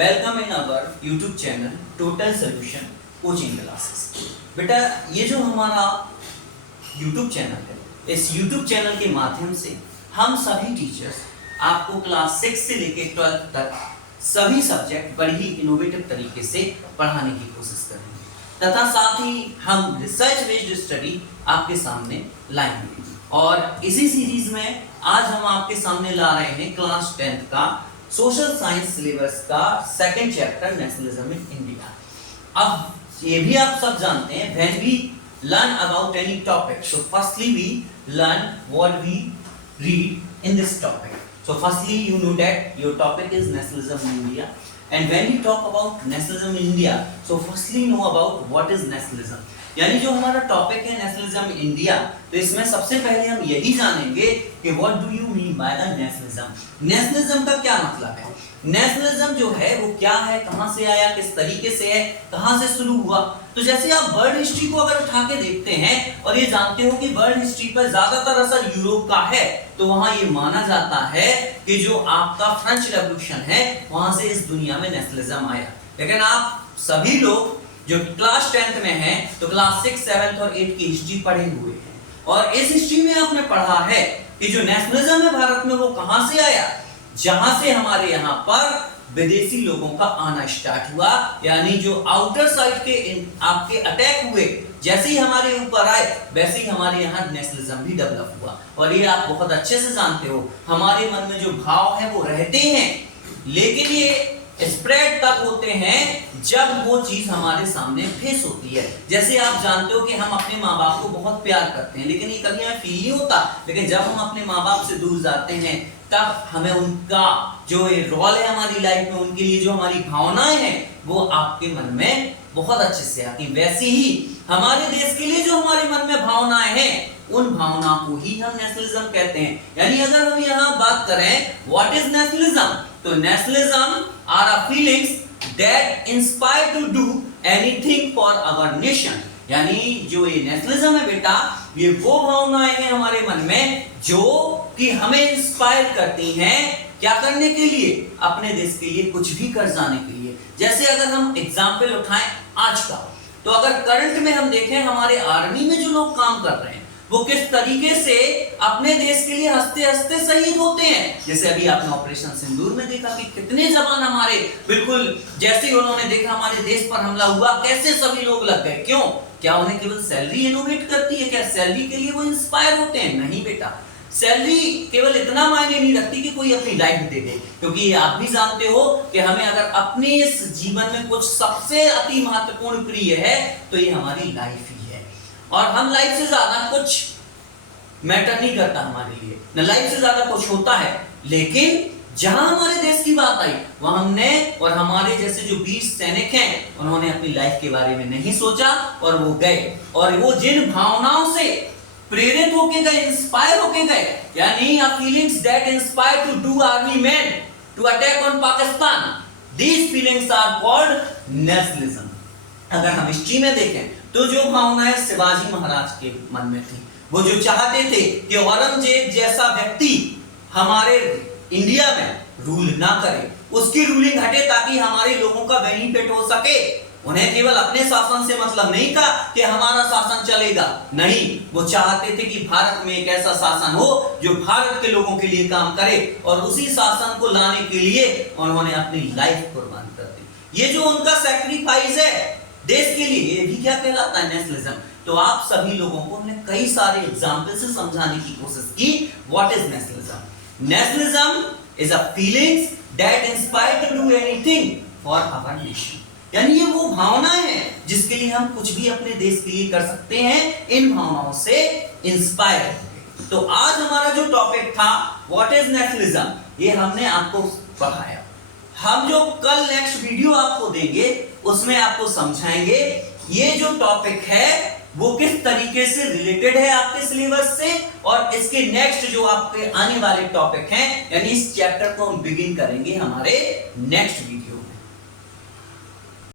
Welcome in our YouTube channel total solution coaching classes. बेटा ये जो हमारा यूट्यूब चैनल है, इस यूट्यूब चैनल के माध्यम से हम सभी टीचर्स आपको क्लास 6 से लेकर 12 तक सभी सब्जेक्ट बड़ी ही इनोवेटिव तरीके से पढ़ाने की कोशिश करेंगे तथा साथ ही हम रिसर्च बेस्ड स्टडी आपके सामने लाएंगे। और इसी सीरीज में आज हम आपके सामने ला रहे हैं क्लास 10th का सोशल साइंस सिलेबस का second chapter nationalism in India. अब ये भी आप सब जानते हैं, when we learn about any topic, so firstly we learn what we read in this topic. So firstly you know that your topic is nationalism in India, and when we talk about nationalism in India, so firstly know about what is nationalism। यानी जो हमारा topic है nationalism India, तो इसमें सबसे पहले हम यही जानेंगे कि what do you mean by the nationalism. Nationalism का क्या मतलब है? नेशनलिज्म जो है वो क्या है, कहां से आया, किस तरीके से है, कहां से शुरू हुआ। तो जैसे आप वर्ल्ड हिस्ट्री को अगर उठा के देखते हैं और ये जानते हो कि वर्ल्ड हिस्ट्री पर ज्यादातर असर यूरोप का है, तो वहां ये माना जाता है कि जो आपका फ्रेंच रेवोल्यूशन है वहां से इस दुनिया में नेशनलिज्म आया। लेकिन आप सभी लोग जो क्लास 10th में हैं तो क्लास 6, 7 और 8 की हिस्ट्री पढ़े हुए हैं, और इस हिस्ट्री में आपने पढ़ा है कि जो नेशनलिज्म है भारत में वो कहां से आया, जहां से हमारे यहाँ पर विदेशी लोगों का आना स्टार्ट हुआ। यानी जो आउटर साइड के आपके अटैक हुए, जैसे ही हमारे ऊपर आए वैसे ही हमारे यहाँ नेशनलिज्म भी डेवलप हुआ। और ये आप बहुत अच्छे से जानते हो, हमारे मन में जो भाव है वो रहते हैं, लेकिन ये स्प्रेड तब होते हैं जब वो चीज हमारे सामने फेस होती है। जैसे आप जानते हो कि हम अपने माँ बाप को बहुत प्यार करते हैं, लेकिन ये कभी हमें फील नहीं होता। लेकिन जब हम अपने माँ बाप से दूर जाते हैं तब हमें उनका जो ये रोल है हमारी लाइफ में, उनके लिए जो हमारी भावनाएं हैं वो आपके मन में बहुत अच्छे से आती। वैसे ही हमारे देश के लिए जो हमारे मन में भावनाएं हैं, उन भावनाओं को ही हम नेशनलिज्म कहते हैं। यानी अगर हम यहाँ बात करें व्हाट इज नेशनलिज्म, तो nationalism are a feelings that inspire to do anything for our nation. यानी जो ये नेशनलिज्म है बेटा, ये वो भावनाएं हैं हमारे मन में जो कि हमें इंस्पायर करती हैं क्या करने के लिए, अपने देश के लिए कुछ भी कर जाने के लिए। जैसे अगर हम एग्जाम्पल उठाएं आज का, तो अगर करंट में हम देखें हमारे आर्मी में जो लोग काम कर रहे हैं वो किस तरीके से अपने देश के लिए हंसते हंसते शहीद होते हैं। जैसे अभी आपने ऑपरेशन सिंदूर में देखा कि कितने जवान हमारे बिल्कुल जैसे ही उन्होंने देखा हमारे देश पर हमला हुआ, कैसे सभी लोग लग गए। क्यों? क्या उन्हें केवल सैलरी इनोवेट करती है? क्या सैलरी के लिए वो इंस्पायर होते हैं? नहीं बेटा, सैलरी केवल इतना मायने नहीं रखती कि कोई अपनी लाइफ दे दे, क्योंकि आप भी जानते हो कि हमें अगर अपने इस जीवन में कुछ सबसे अति महत्वपूर्ण प्रिय है तो ये हमारी लाइफ ही है। और हम लाइफ से ज्यादा कुछ मैटर नहीं करता हमारे लिए, न लाइफ से ज्यादा कुछ होता है। लेकिन जहां हमारे देश की बात आई वहां हमने और हमारे जैसे जो 20 सैनिक हैं उन्होंने अपनी लाइफ के बारे में नहीं सोचा और वो गए, और वो जिन भावनाओं से प्रेरित होके गए, इंस्पायर होके गए, यानी a feelings that inspire to do army man to attack on Pakistan, these feelings are called nationalism. अगर हम हिस्ट्री में देखें तो जो भावनाएं शिवाजी महाराज के मन में थी, वो जो चाहते थे कि औरंगजेब जैसा व्यक्ति हमारे इंडिया में रूल ना करे, उसकी रूलिंग हटे ताकि हमारे लोगों का बेनिफिट हो सके। उन्हें केवल अपने शासन से मतलब नहीं था कि हमारा शासन चलेगा, नहीं, वो चाहते थे कि भारत में एक ऐसा शासन हो जो भारत के लोगों के लिए काम करे, और उसी शासन को लाने के लिए उन्होंने अपनी लाइफ कुर्बान कर दी। ये जो उनका सैक्रिफाइस है देश के लिए, ये भी क्या कहलाता है? नेशनलिज्म। तो आप सभी लोगों को हमने कई सारे एग्जाम्पल से समझाने की कोशिश की what is nationalism. Nationalism is a feelings that inspire to do anything for our nation. यानी ये वो भावनाएं हैं जिसके लिए हम कुछ भी अपने देश के लिए कर सकते हैं, इन भावनाओं से इंस्पायर होकर। तो आज हमारा जो टॉपिक था व्हाट इज नेशनलिज्म, ये हमने आपको पढ़ाया। हम जो कल नेक्स्ट वीडियो आपको देंगे उसमें आपको समझाएंगे ये जो टॉपिक है वो किस तरीके से रिलेटेड है आपके सिलेबस से, और इसके नेक्स्ट जो आपके आने वाले टॉपिक हैं, यानी इस चैप्टर को हम बिगिन करेंगे हमारे नेक्स्ट वीडियो